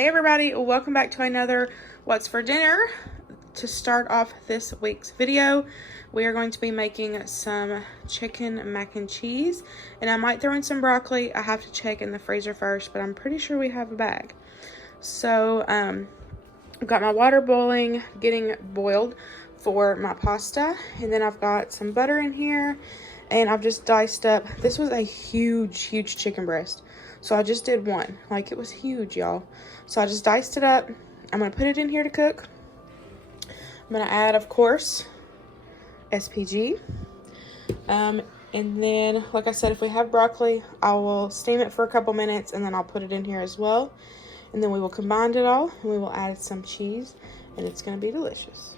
Hey everybody, welcome back to another What's for Dinner. To start off this week's video, we are going to be making some chicken mac and cheese, and I might throw in some broccoli. I have to check in the freezer first, but I'm pretty sure we have a bag. So I've got my water boiling, getting boiled for my pasta, and then I've got some butter in here, and I've just diced up. This was a huge chicken breast, so I just did one. Like, it was huge, y'all. So I just diced it up. I'm gonna put it in here to cook. I'm gonna add, of course, SPG. And then, like I said, if we have broccoli, I will steam it for a couple minutes, and then I'll put it in here as well. And then we will combine it all, and we will add some cheese, and it's gonna be delicious.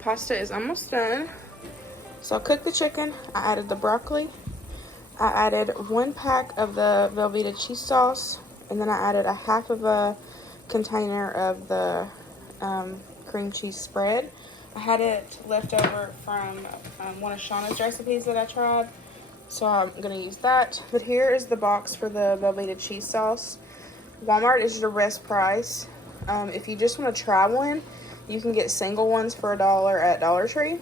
Pasta is almost done. So I cooked the chicken, I added the broccoli, I added 1 pack of the Velveeta cheese sauce, and then I added a half of a container of the cream cheese spread. I had it left over from one of Shauna's recipes that I tried, so I'm gonna use that. But here is the box for the Velveeta cheese sauce. Walmart is your best price. If you just want to try one, you can get single ones for $1 at Dollar Tree.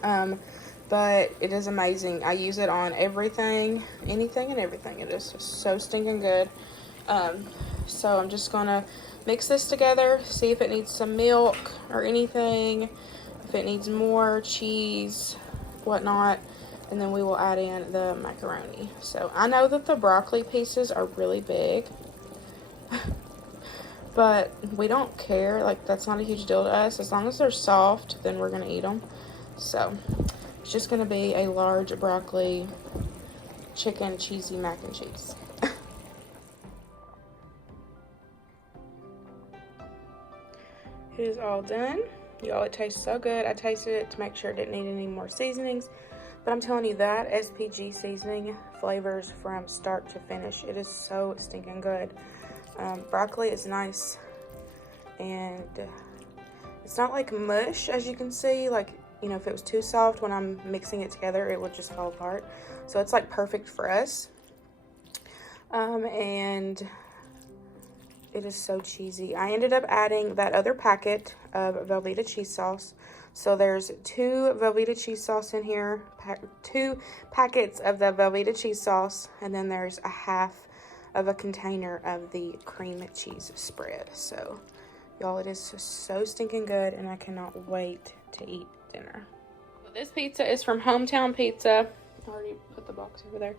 But it is amazing. I use it on everything, anything and everything. It is so stinking good. So I'm just gonna mix this together, see if it needs some milk or anything, if it needs more cheese, whatnot, and then we will add in the macaroni. So I know that the broccoli pieces are really big, but we don't care. Like, that's not a huge deal to us. As long as they're soft, then we're gonna eat them. So it's just gonna be a large broccoli chicken cheesy mac and cheese. It is all done. Y'all, it tastes so good. I tasted it to make sure it didn't need any more seasonings, but I'm telling you, that SPG seasoning flavors from start to finish. It is so stinking good. Broccoli is nice, and it's not like mush, as you can see. Like, you know, if it was too soft when I'm mixing it together, it would just fall apart. So it's like perfect for us. And it is so cheesy. I ended up adding that other packet of Velveeta cheese sauce. So there's 2 Velveeta cheese sauce in here, 2 packets of the Velveeta cheese sauce, and then there's a half of a container of the cream cheese spread. So y'all, it is so stinking good, and I cannot wait to eat dinner. This pizza is from Hometown Pizza. I already put the box over there.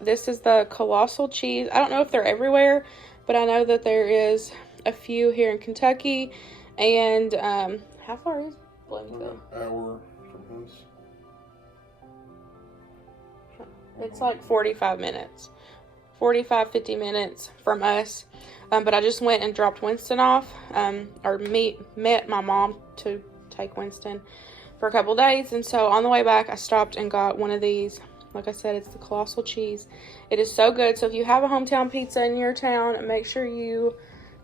This is the colossal cheese. I don't know if they're everywhere, but I know that there is a few here in Kentucky. And how far is Bloomfield? An hour from us. It's like 45 minutes. 50 minutes from us. But I just went and dropped Winston off, or met my mom to take Winston for a couple days. And so on the way back, I stopped and got one of these. Like I said, it's the colossal cheese. It is so good. So if you have a Hometown Pizza in your town, make sure you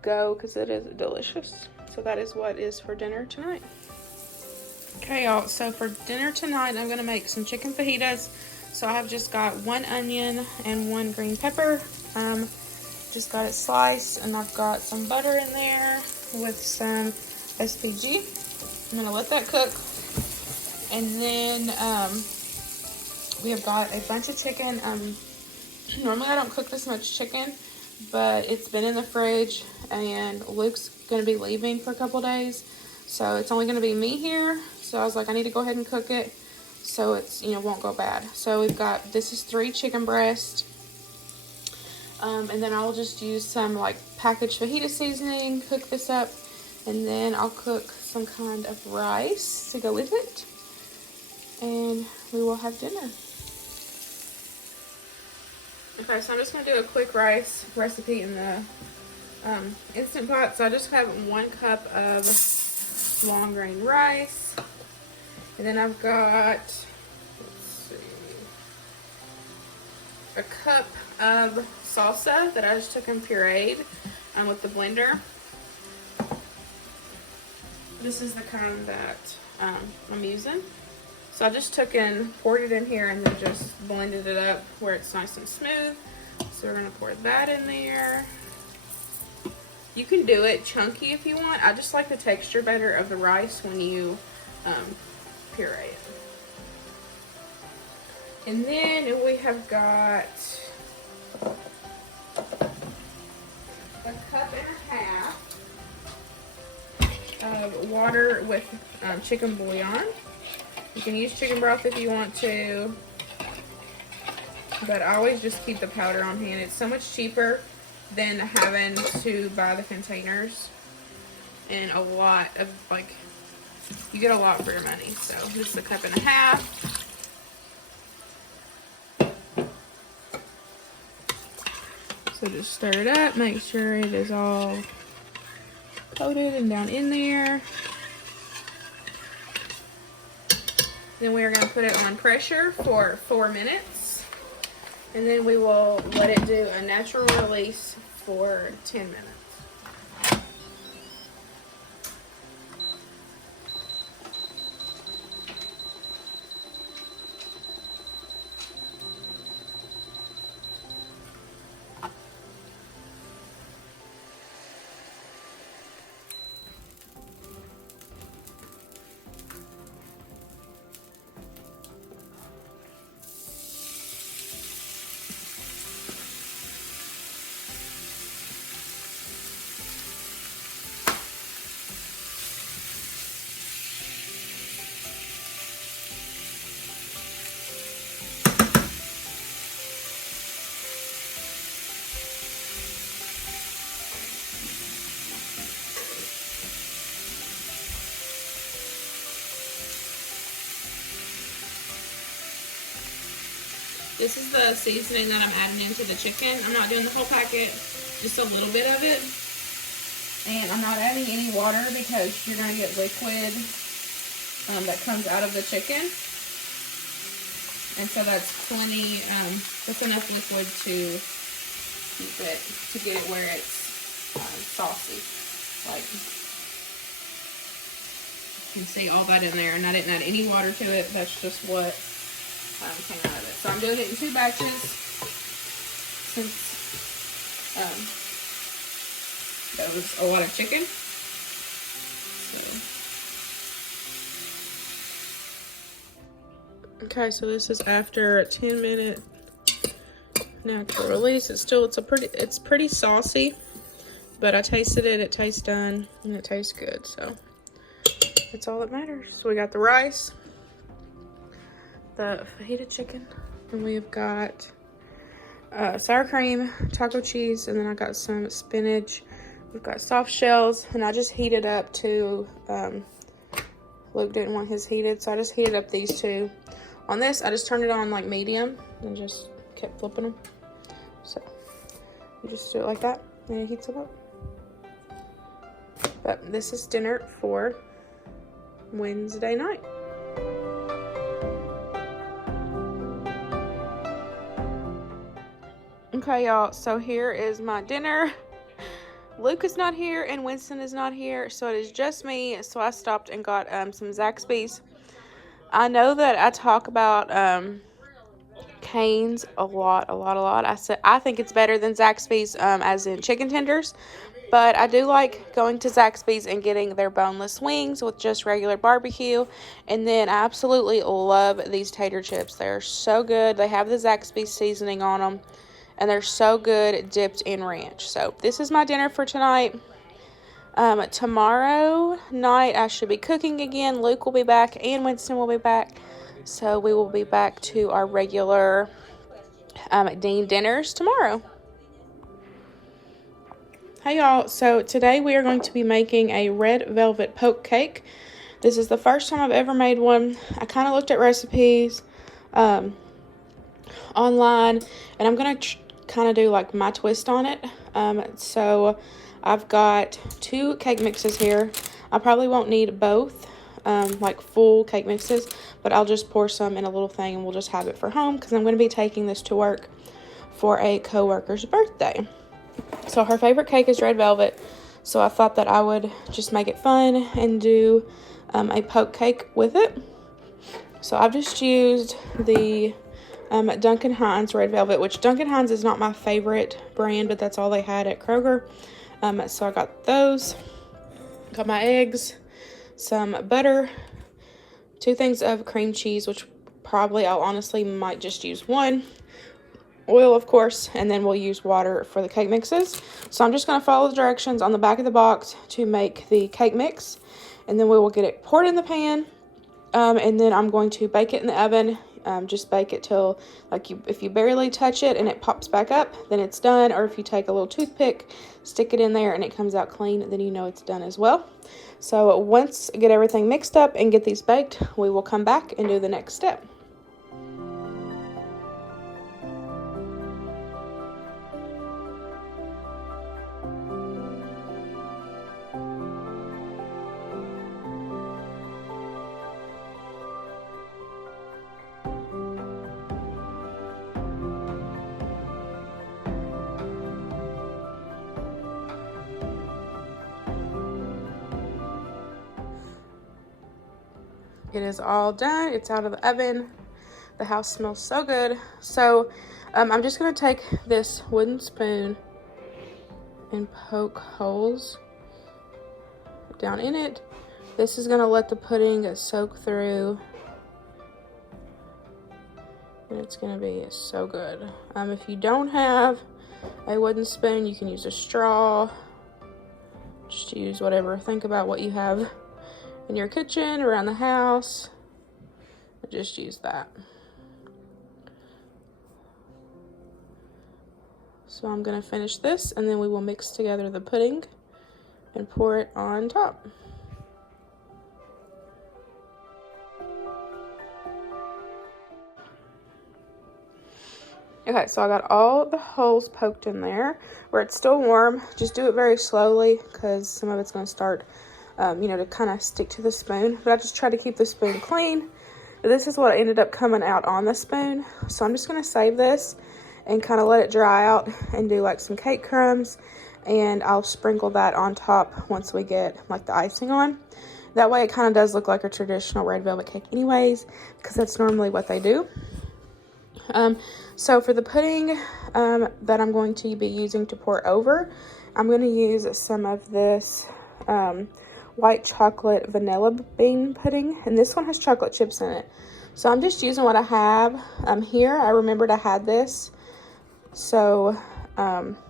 go, because it is delicious. So that is what is for dinner tonight. Okay, y'all. So for dinner tonight, I'm going to make some chicken fajitas. So I have just got 1 onion and 1 green pepper. Just got it sliced, and I've got some butter in there with some SPG. I'm gonna let that cook. And then we have got a bunch of chicken. Normally I don't cook this much chicken, but it's been in the fridge, and Luke's gonna be leaving for a couple days, so it's only gonna be me here. So I was like, I need to go ahead and cook it so it's, you know, won't go bad. So we've got, this is 3 chicken breasts. And then I'll just use some like packaged fajita seasoning, cook this up, and then I'll cook some kind of rice to go with it, and we will have dinner. Okay, so I'm just going to do a quick rice recipe in the Instant Pot. So I just have 1 cup of long grain rice. And then I've got, let's see, a cup of salsa that I just took and pureed with the blender. This is the kind that I'm using. So I just took and poured it in here and then just blended it up where it's nice and smooth. So we're gonna pour that in there. You can do it chunky if you want. I just like the texture better of the rice when you puree it. And then we have got a cup and a half of water with chicken bouillon. You can use chicken broth if you want to, but I always just keep the powder on hand. It's so much cheaper than having to buy the containers, and a lot of, like, you get a lot for your money. So this is a cup and a half. So just stir it up, make sure it is all coated and down in there. Then we are going to put it on pressure for 4 minutes. And then we will let it do a natural release for 10 minutes. This is the seasoning that I'm adding into the chicken. I'm not doing the whole packet, just a little bit of it. And I'm not adding any water because you're going to get liquid that comes out of the chicken. And so that's plenty, that's enough liquid to keep it, to get it where it's saucy. Like, you can see all that in there, and I didn't add any water to it. That's just what came out of it. So I'm doing it in 2 batches since that was a lot of chicken. So. Okay, so this is after a 10-minute natural release. It's pretty saucy, but I tasted it. It tastes done and it tastes good. So that's all that matters. So we got the rice, the fajita chicken, and we've got sour cream, taco cheese, and then I got some spinach. We've got soft shells, and I just heated up to, Luke didn't want his heated, so I just heated up these 2. On this, I just turned it on like medium and just kept flipping them. So you just do it like that, and it heats it up. But this is dinner for Wednesday night. Okay, y'all, so here is my dinner. Luke is not here and Winston is not here, so it is just me. So I stopped and got some Zaxby's. I know that I talk about Cane's a lot. I think it's better than Zaxby's, as in chicken tenders. But I do like going to Zaxby's and getting their boneless wings with just regular barbecue. And then I absolutely love these tater chips. They're so good. They have the Zaxby's seasoning on them. And they're so good dipped in ranch. So this is my dinner for tonight. Tomorrow night I should be cooking again. Luke will be back and Winston will be back. So we will be back to our regular Dean dinners tomorrow. Hey y'all, so today we are going to be making a red velvet poke cake. This is the first time I've ever made one. I kind of looked at recipes online, and I'm going to kind of do like my twist on it. So I've got 2 cake mixes here. I probably won't need both, like full cake mixes, but I'll just pour some in a little thing and we'll just have it for home because I'm going to be taking this to work for a coworker's birthday. So her favorite cake is red velvet, so I thought that I would just make it fun and do a poke cake with it. So I've just used the Duncan Hines red velvet, which Duncan Hines is not my favorite brand, but that's all they had at Kroger. So I got those, got my eggs, some butter, 2 things of cream cheese, which probably I'll honestly might just use 1. Oil, of course, and then we'll use water for the cake mixes. So I'm just going to follow the directions on the back of the box to make the cake mix, and then we will get it poured in the pan, and then I'm going to bake it in the oven. Just bake it till, like, if you barely touch it and it pops back up, then it's done. Or if you take a little toothpick, stick it in there and it comes out clean, then you know it's done as well. So once I get everything mixed up and get these baked, we will come back and do the next step. It is all done. It's out of the oven. The house smells so good. So I'm just going to take this wooden spoon and poke holes down in it. This is going to let the pudding soak through, and it's going to be so good. If you don't have a wooden spoon, you can use a straw. Just use whatever. Think about what you have in your kitchen, around the house, just use that. So I'm going to finish this, and then we will mix together the pudding and pour it on top. Okay, so I got all the holes poked in there where it's still warm. Just do it very slowly because some of it's going to start to kind of stick to the spoon. But I just try to keep the spoon clean. This is what ended up coming out on the spoon. So I'm just going to save this and kind of let it dry out and do like some cake crumbs. And I'll sprinkle that on top once we get like the icing on. That way it kind of does look like a traditional red velvet cake anyways, because that's normally what they do. So for the pudding that I'm going to be using to pour over, I'm going to use some of this white chocolate vanilla bean pudding, and this one has chocolate chips in it. So I'm just using what I have here. I remembered I had this, so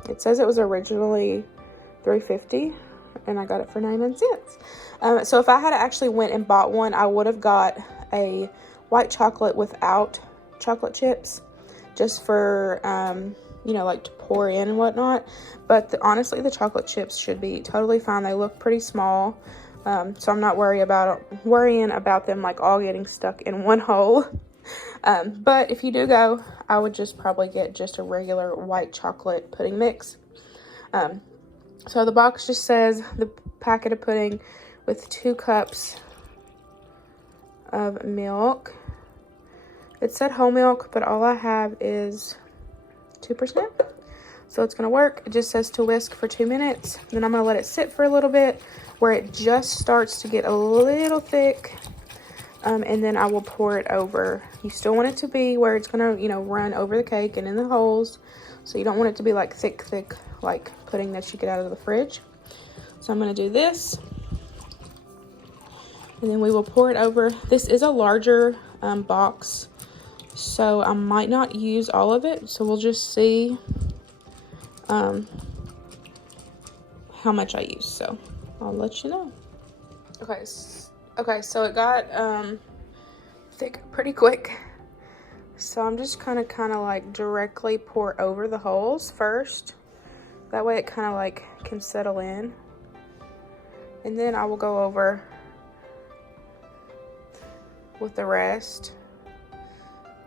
it says it was originally $3.50 and I got it for 99 cents. So if I had actually went and bought one, I would have got a white chocolate without chocolate chips, just for like to pour in and whatnot. But honestly, the chocolate chips should be totally fine. They look pretty small, so I'm not worrying about them like all getting stuck in one hole. But if you do go, I would just probably get just a regular white chocolate pudding mix. So the box just says the packet of pudding with 2 cups of milk. It said whole milk, but all I have is 2%. So it's going to work. It just says to whisk for 2 minutes. Then I'm going to let it sit for a little bit where it just starts to get a little thick. And then I will pour it over. You still want it to be where it's going to, run over the cake and in the holes. So you don't want it to be like thick, like pudding that you get out of the fridge. So I'm going to do this. And then we will pour it over. This is a larger box, so I might not use all of it. So we'll just see how much I use. So I'll let you know. Okay, so it got thick pretty quick. So I'm just kind of like directly pour over the holes first. That way it kind of like can settle in. And then I will go over with the rest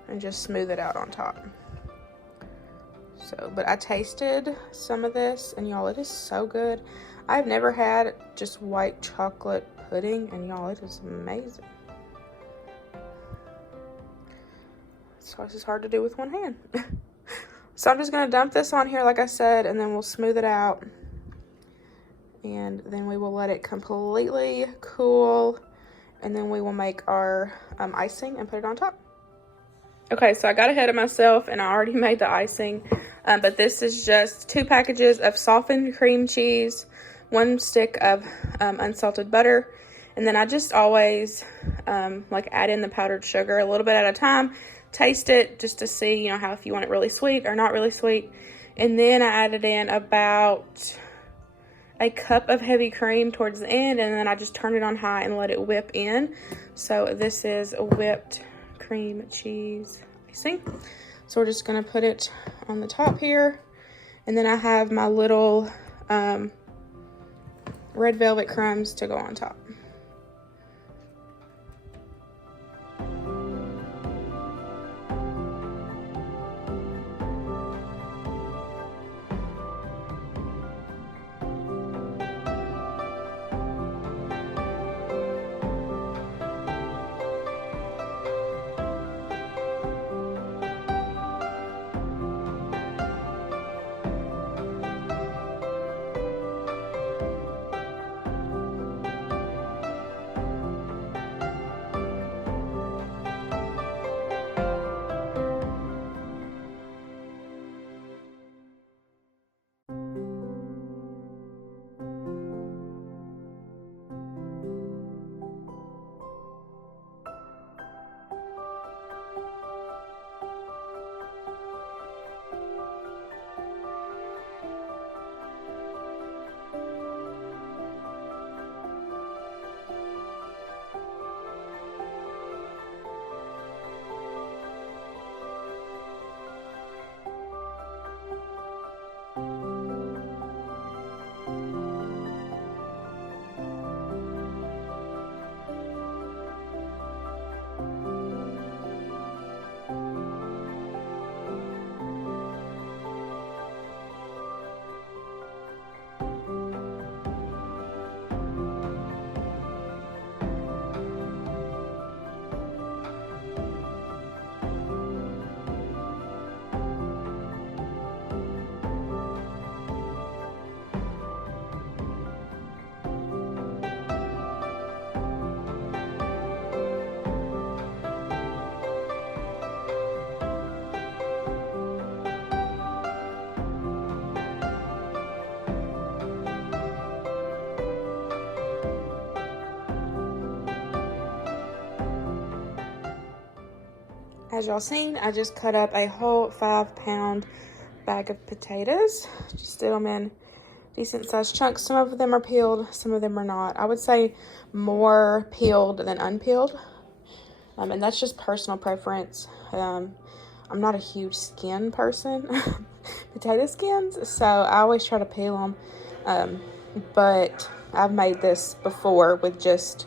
and just smooth it out on top. So, but I tasted some of this, and y'all, it is so good. I've never had just white chocolate pudding, and y'all, it is amazing. So this is hard to do with one hand. So I'm just going to dump this on here, like I said, and then we'll smooth it out. And then we will let it completely cool. And then we will make our icing and put it on top. Okay, so I got ahead of myself and I already made the icing. But this is just 2 packages of softened cream cheese, 1 stick of unsalted butter. And then I just always like add in the powdered sugar a little bit at a time. Taste it just to see, you know, how if you want it really sweet or not really sweet. And then I added in about a cup of heavy cream towards the end, and then I just turn it on high and let it whip in. So this is a whipped cream cheese icing. So we're just gonna put it on the top here. And then I have my little red velvet crumbs to go on top. As y'all seen, I just cut up a whole 5-pound bag of potatoes. Just did them in decent sized chunks. Some of them are peeled, some of them are not. I would say more peeled than unpeeled. And that's just personal preference. I'm not a huge skin person, potato skins, so I always try to peel them. But I've made this before with just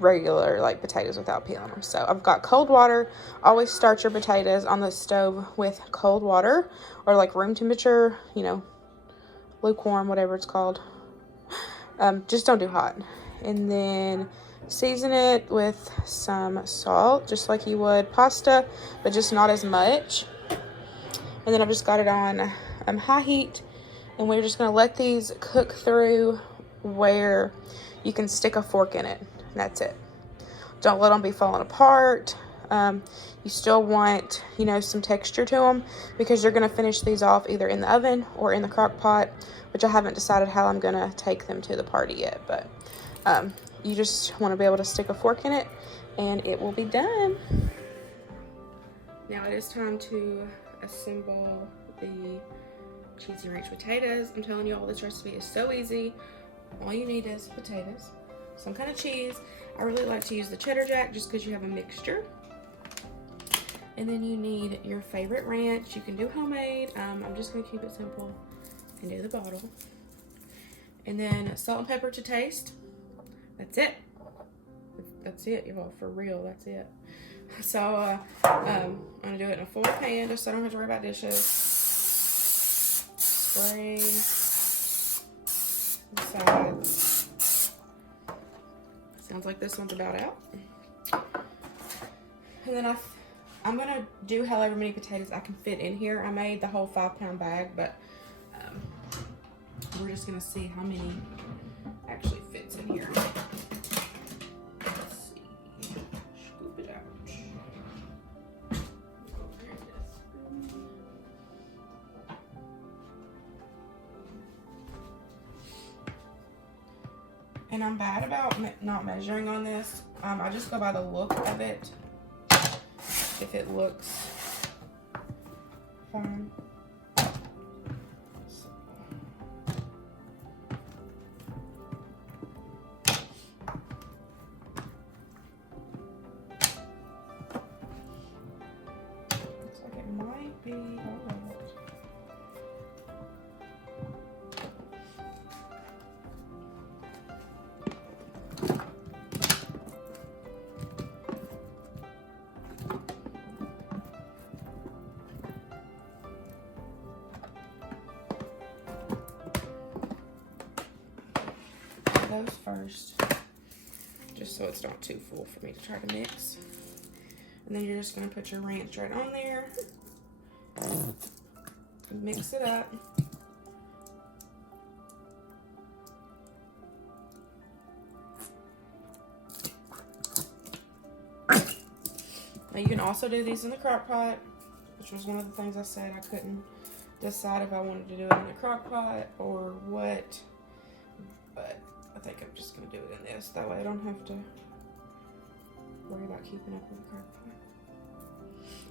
regular like potatoes without peeling them. So I've got cold water. Always start your potatoes on the stove with cold water or like room temperature, you know, lukewarm, whatever it's called. Just don't do hot. And then season it with some salt, just like you would pasta, but just not as much. And then I've just got it on high heat, and we're just going to let these cook through where you can stick a fork in it. That's it. Don't let them be falling apart. You still want, you know, some texture to them because you're going to finish these off either in the oven or in the crock pot, which I haven't decided how I'm going to take them to the party yet. But you just want to be able to stick a fork in it and it will be done. Now it is time to assemble the cheesy ranch potatoes. I'm telling you all, this recipe is so easy. All you need is potatoes, some kind of cheese. I really like to use the cheddar jack just because you have a mixture. And then you need your favorite ranch. You can do homemade. I'm just going to keep it simple and do the bottle. And then salt and pepper to taste. That's it. That's it, y'all. For real, that's it. So I'm going to do it in a full pan just so I don't have to worry about dishes. spray the sides. Sounds like this one's about out. And then I'm gonna do however many potatoes I can fit in here. I made the whole 5-pound bag, but we're just gonna see how many actually fits in here. Let's see. Scoop it out. There it is. And I'm bad about not measuring on this. I just go by the look of it. If it looks fine. Looks like it might be alright. Those first, just so it's not too full for me to try to mix. And then you're just going to put your ranch right on there and mix it up. Now you can also do these in the crock pot, which was one of the things I said I couldn't decide if I wanted to do it in the crock pot or what, but I think I'm just going to do it in this. That way I don't have to worry about keeping up with the crock pot.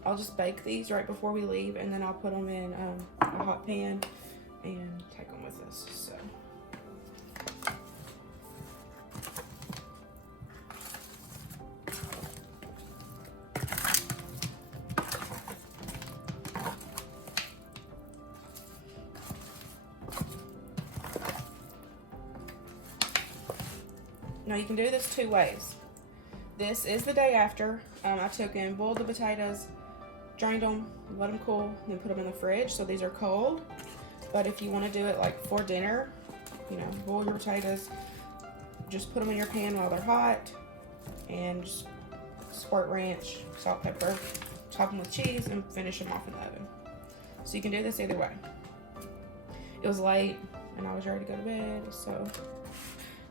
I'll just bake these right before we leave, and then I'll put them in a hot pan and take them with us. So. Now you can do this 2 ways. This is the day after. I took and boiled the potatoes, drained them, let them cool, then put them in the fridge. So these are cold. But if you want to do it like for dinner, you know, boil your potatoes, just put them in your pan while they're hot, and just squirt ranch, salt, pepper, top them with cheese, and finish them off in the oven. So you can do this either way. It was late, and I was ready to go to bed, so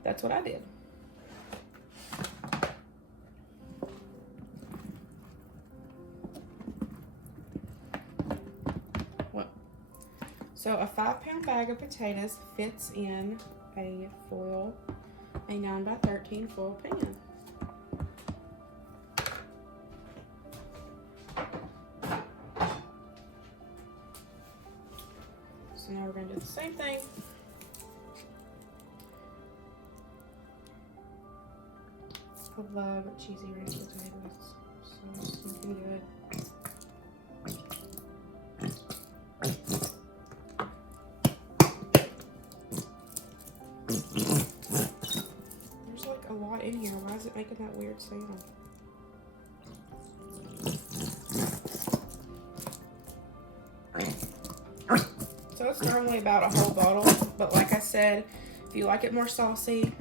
that's what I did. So a 5-pound bag of potatoes fits in a 9x13 foil pan. So now we're going to do the same thing. I love cheesy ranch potatoes, so stinking good. There's like a lot in here. Why is it making that weird sound? So it's normally about a whole bottle, but like I said, if you like it more saucy,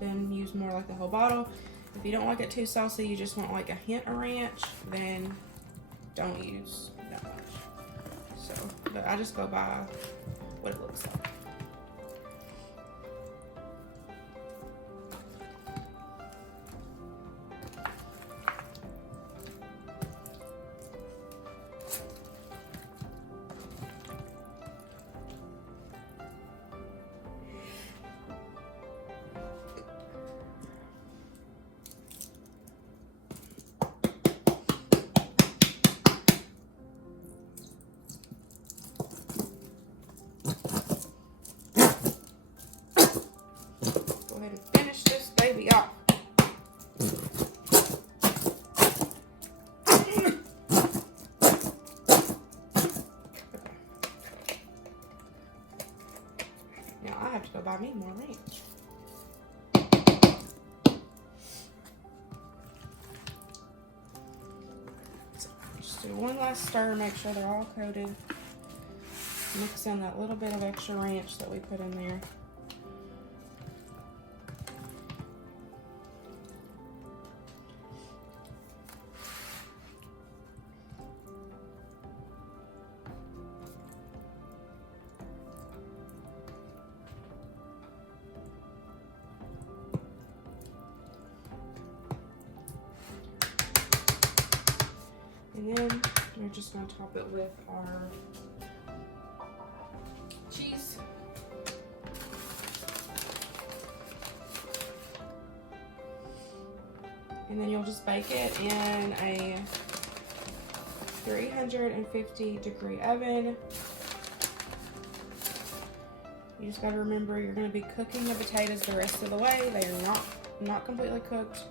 then use more like the whole bottle. If you don't like it too saucy, you just want like a hint of ranch, then don't use that much. So, but I just go by what it looks like. Go ahead and finish this baby off. Now I have to go buy me more ranch. So just do one last stir, make sure they're all coated. Mix in that little bit of extra ranch that we put in there. And then we're just going to top it with our cheese. And then you'll just bake it in a 350-degree oven. You just got to remember you're going to be cooking the potatoes the rest of the way. They are not completely cooked.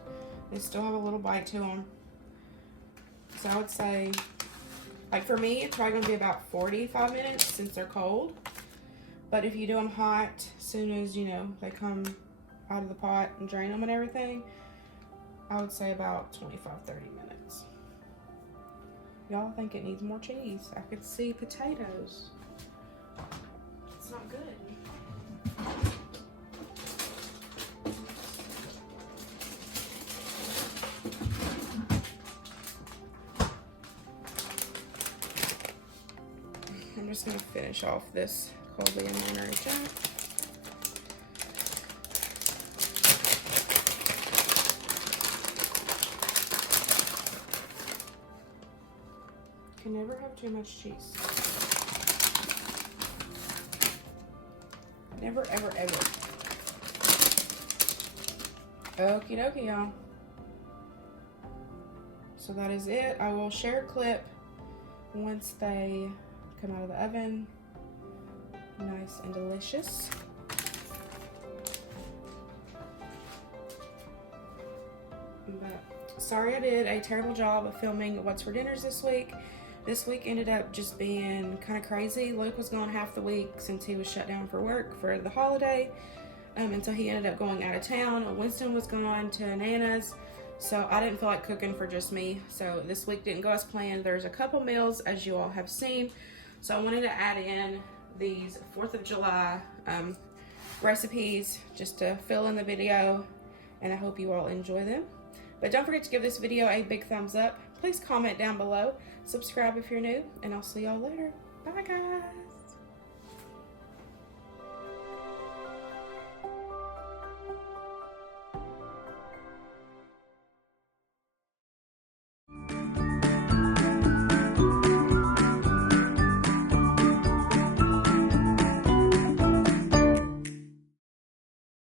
They still have a little bite to them. So I would say, like for me, it's probably going to be about 45 minutes since they're cold. But if you do them hot, as soon as, you know, they come out of the pot and drain them and everything, I would say about 25-30 minutes. Y'all think it needs more cheese. I could see potatoes. It's not good. I'm just going to finish off this Colby and Monterey Jack. Can never have too much cheese. Never, ever, ever. Okie dokie, y'all. So that is it. I will share a clip once they come out of the oven. Nice and delicious. But sorry I did a terrible job of filming What's for Dinners this week. This week ended up just being kind of crazy. Luke was gone half the week since he was shut down for work for the holiday. And so he ended up going out of town. Winston was gone to Nana's. So I didn't feel like cooking for just me. So this week didn't go as planned. There's a couple meals, as you all have seen. So I wanted to add in these 4th of July recipes just to fill in the video. And I hope you all enjoy them. But don't forget to give this video a big thumbs up. Please comment down below. Subscribe if you're new. And I'll see y'all later. Bye, guys.